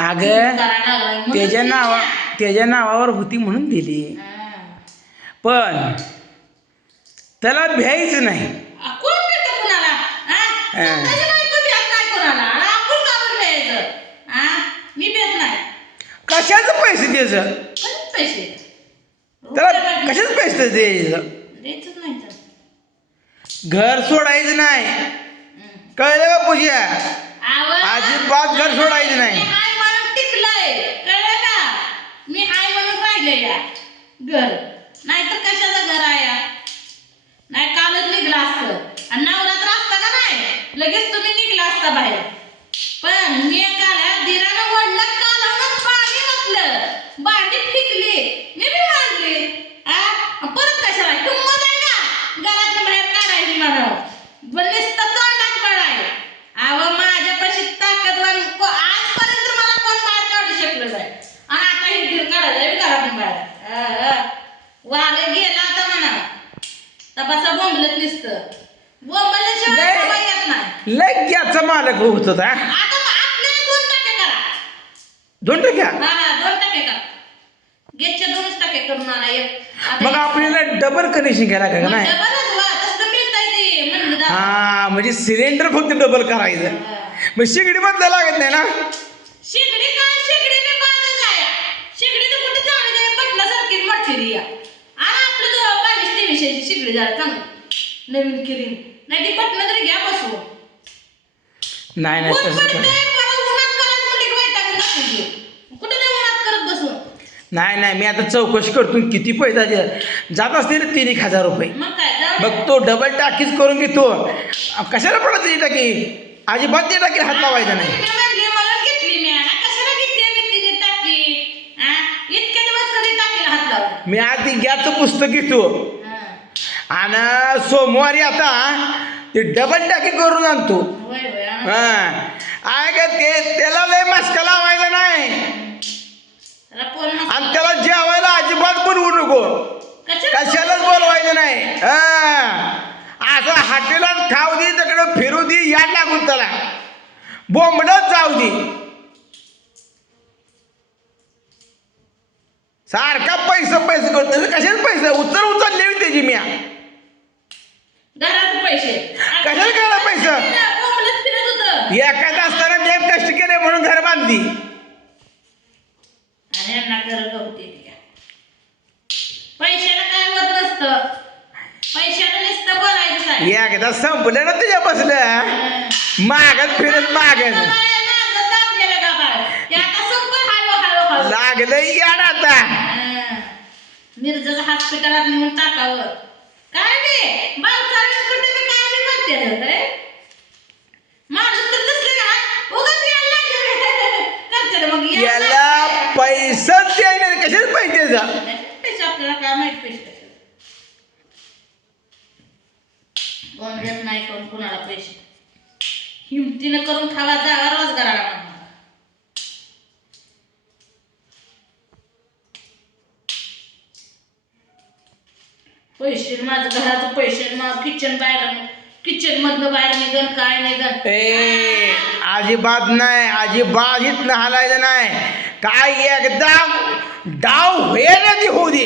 अगं करायला लागलाय म्हणून त्याच्या नावावर होती म्हणून दिली, पण त्याला भ्यायचं नाही. कोण भेटत कुणाला? स्वतःची बायको भेट नाही कुणाला. आपण का बरं भेटायचं? मी भेट नाही. कशाचं पैसे द्यायचं पण पैसे त्याला? कशाच पैसे द्यायचं? द्यायचंच नाही तर. घर सोडायचं नाही, कळलं का पूजा? अजिबात घर सोडायचं नाही. मी हाय म्हणून टिकलंय, कळलं का? मी हाय म्हणून राहिले या घर, नाहीतर कशाचं घर आहे? नाही कालच निघला असतं आणि नवरात्र असता का नाही लगेच तुम्ही निघला असता बाहेर. पण मी काल दिरानं वडलं कालवून पाणी घातलं, भांडी फेकली, मी बी मारली. परत कशाला किंमत आहे का घरातून बाहेर काढायची म्हणावं? नुसतं तोंडात पडाय. माझ्यापाशी ताकदवान आजपर्यंत मला कोण बाहेर काढू शकलं नाही आणि आता हे दीर काढायचं घरातून बाहेर. वारे गेला आता म्हणा तपासा बोंबलत दिसतं. बोंबल्याशिवाय येत नाही. लय गॅसचा मालक होत होता. आता आपल्याला 2 टक्के करा. 2 टक्के? 2 टक्के करा. गेटचे 2 टक्के करून आणा एक. मग आपल्याला डबल कनेक्शन घ्यायला का नाही? डबलच व्हा, तसं मिळतंय ते म्हणलं. म्हणजे सिलेंडर फक्त डबल करायचं. मग शेगडी बदला लागत नाही ना? शेगडी काय शेगडी मी बांधच आहे. शेगडीचं कुठे जाणं नाही, पटण्यासारखीच मोठी या. आणि आपलं जो 2200 शेगडी झाली चांगली नवीन केली नाही ती पटणं तरी घ्या बसवून. नाही नाही तसं कर. नाही मी आता चौकशी करतो किती पैसा जात असते ना 3,000 रुपये. मग तो डबल टाकीच करून घेतो. कशाला पडत ती टाकी? अजिबात ती टाकी हात लावायचा नाही. मी आधी गॅसचं पुस्तक घेतो आणि सोमवारी आता ते डबल टाकी करून आणतो. त्याला लय मस्का लावायचा नाही आणि त्याला जेवायला अजिबात बोलवू नको, कशालाच बोलवायचं नाही. असं हॉटेलात खाऊ दे, तिकडं फिरू दे, या लागून त्याला बोंबडत जाऊ दे. सारखा पैसे करतो. कशाला पैसे उचलले त्याची मी पैसे कशाला करा पैसा? एखादा असताना मी कष्ट केले म्हणून घर बांधली. पैशाला काय होत नसतं, पैशाला नुसतं बोलायचं आहे. एकदा संपलं ना तुझ्या बसलं मागत फिरत मागत लागलं याड आता. मिरजाचं हॉस्पिटलात नेऊन टाकावं काय बी कुठे बी काय बी म्हणते माणूस तर दिसले का उगाच यायला लागले मग याला पैसाच द्यायला कशाच पैसे पैसे आपल्याला काय माहित पैसे कोण देत नाही कोण कुणाला पैसे हिमतीनं करून खावा जागा रोजगाराला म्हणणार. पैसे माझं घराचं पैसे मग किचन मधलं बाहेर निघन काय निघन अजिबात नाही, अजिबात इथनं हलायचं नाही. काय एकदा डाव होईल होऊ दे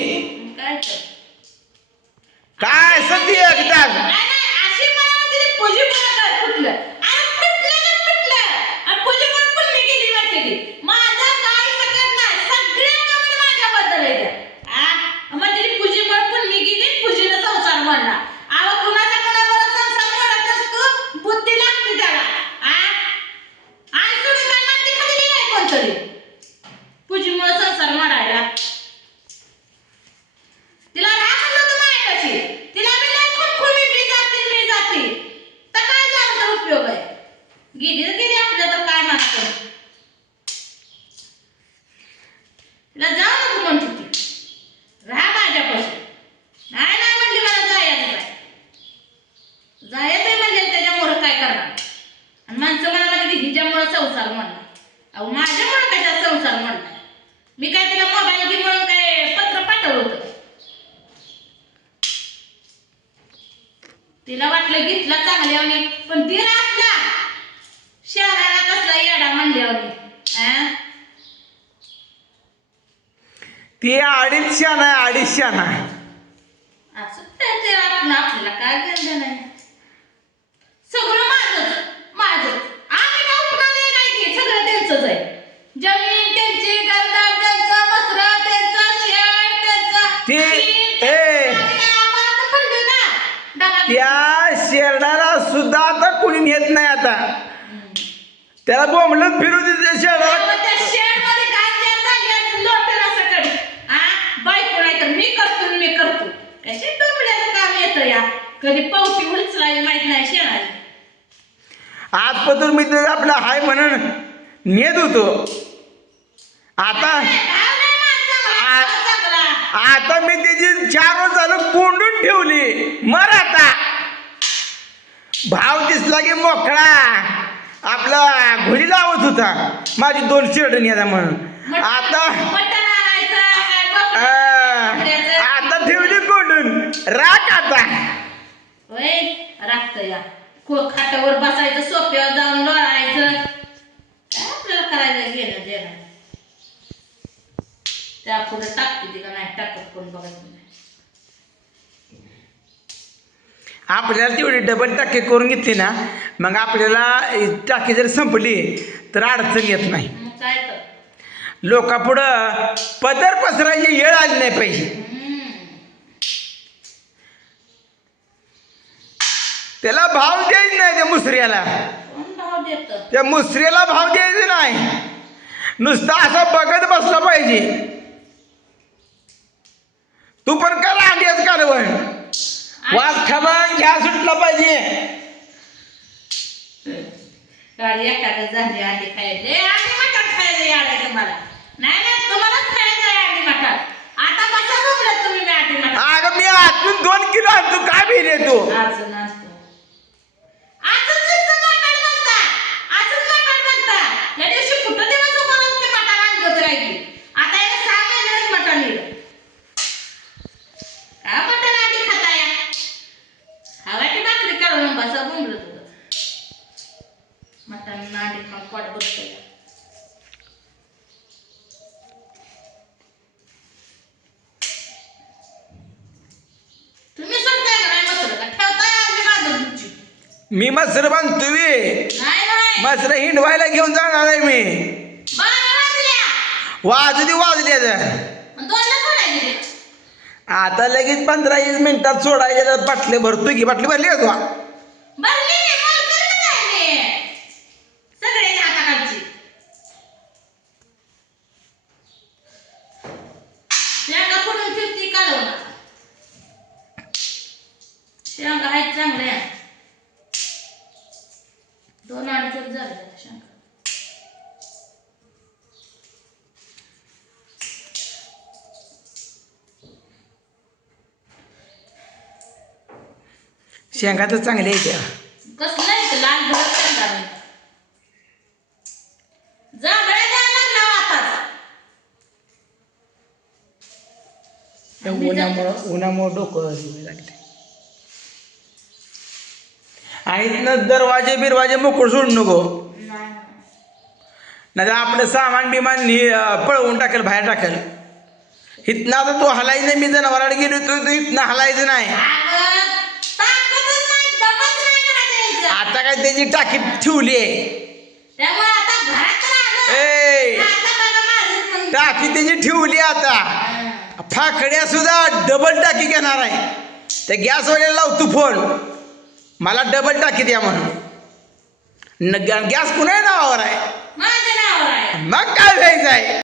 काय सध्या एकदा अशी मला पूजी कुठलं माझा काय सकत नाही, सगळ्या कामाला माझ्याबद्दल आहे. मग तिने पूजी पण मी गेली, पूजीला संसार म्हणला. कुणाचा कोणाबरोबर संसार पडत नसतो, बुद्धी लागते त्याला. आणि सोडून काय माती खाल्ली नाही कोणतरी पूजीमुळे संसार म्हणायला. तिला राग नव्हतं माझ्यापाशी, तिला मी लय खुनखुनी मी जाते तर काय जाऊन तर उपयोग आहे. गेली आपल्या तर काय म्हणतो तिला जाऊ नको म्हणतो ती राहा माझ्यापासून. नाही म्हणली मला जायचंय म्हणजे त्याच्यामुळे काय करणार. आणि माणसं म्हणाला की हिच्यामुळे संसार म्हणणार. अहो माझ्यामुळे कशा संसार म्हणणार? मी काय तिला मोबाईल घे म्हणून काय पत्र पाठवलं होतं? तिला वाटलं घेतला चांगल्यावानी, पण ती असला शहराला कसला येडा म्हणल्यावानी. ती 250 नाही 250 नाही. असं ते आपल्याला काय गरज नाही. सगळं माझं आम्ही काय उपणारे नाही की सगळं त्यांचंच आहे. जमीन त्यांची, घरदार त्यांचं, मसरं त्यांचं, शेड त्यांचं, ते शीट ए त्यांचं. आम्हाला तर पडलं ना डबा. त्या शेरडाला सुद्धा आता कुणी नेत नाही. आता त्याला बोंबलत फिरू दे त्या शेरडाला. मग त्या शेडमध्ये काय तयार झाली आणि लोटलं सकट. बायको नाही तर मी करतो. कशी डोंबल्याचं काम येतं या. कधी पावती उचलायला माहित नाही शेणाची. आजपासून मी तर आपला हाय म्हणून नेत होतो. आता आता मी त्याची 4 वर्ष झालं कोंडून ठेवली. मर आता भाव दिसला की मोकळा आपला घोडी लावत होता. माझी 2 शेड नेता म्हणून. आता मटण आणायचं काय बकरं आता ठेवली कोंडून. राख आता. होय राखत या खाटावर बसायचं, सोफ्यावर जाऊन लोळायचं. काय आपल्याला करायला घेणं देणं. त्या पुढे टाकते ती का नाही टाकत कोण बघायचं नाही. आपल्याला तेवढी डबल टाकी करून घेतली ना, मग आपल्याला टाकी जर संपली तर अडचण येत नाही. मग काय तर लोकांपुढं पदर पसरायची येळ आली नाही पाहिजे. त्याला भाव द्यायचा नाही. त्या मुसऱ्याला, कोण भाव देतं. त्या मुसऱ्याला भाव द्यायचा नाही. नुसता असं बघत बसला पाहिजे. तू पण कर अंड्याच कालवण. वाज खमंग घ्या सुटला पाहिजे. गाडी एखादं झाली अंडी खायचे, अंडी मटण खायचं याडायचं मला. नाही तुम्हालाच खायचं आहे अंडी मटण. आता बसा बोलत तुम्ही मी अंडी मटण. अगं मी आतून 2 किलो आणतो. काय भिले तू? आज नसतो. आजच नुसतं मटण म्हणता. आजच मटण म्हणता. या दिवशी कुठं दिवस उभारून ते मटण आणलं होतं काय की. आता हे 6 महिन्याच मटण येईल. काय मटण अंडी खाता या. हवाची भाकरी काढून बसा बोंबलत होतं. मटण अंडी खाऊन पोट भरतंय. तुम्ही सोडताय का नाही मसरं का ठेवताय अंडी बांधून तुमची. मी मसर बांधतो. नाही मसर हिंडवायला घेऊन जाणार आहे मी. 12 वाजली वाजल्या. मग 2ला सोडायचे ते. आता लगेच 15-20 मिनिटात सोडायचे. तर बाटले भरतोय की. बाटली भरली का तू? भरली नाही, मोल करत नाही मी. सगळे हाताखालची. शेंगा फोडून ठेवती कालवण. शेंगा आहेत चांगल्या. 2-2.5 झाले आता शेंगा. शेंगा तर चांगल्या आहेत त्या. कसलं आहे ते लाल भडक शेंगा नाही. जांभळ्या द्यायला लागला आताच. उन्हामुळं डोकं लागले. आहेत दरवाजे बिरवाजे मोकळ सोडू नको. नाही तर आपलं सामान बिमान पळवून टाकेल, बाहेर टाकेल. इथनं आता तू हलायचं नाही. मी जनावराला गेलो तू इथनं हलायचं नाही. आता काय त्याची टाकी ठेवली आहे. त्यामुळे आता घरात राहिलं. ए आता बघा माझं टाकी त्याची ठेवली. आता फाकड्या सुद्धा डबल टाकी घेणार आहे. त्या गॅसवाल्याला लावतो फोन. मला डबल टाकी द्या म्हणून. गॅस कुणाच्या नावावर आहे? माझ्या नावावर आहे. मग काय व्हायचं आहे.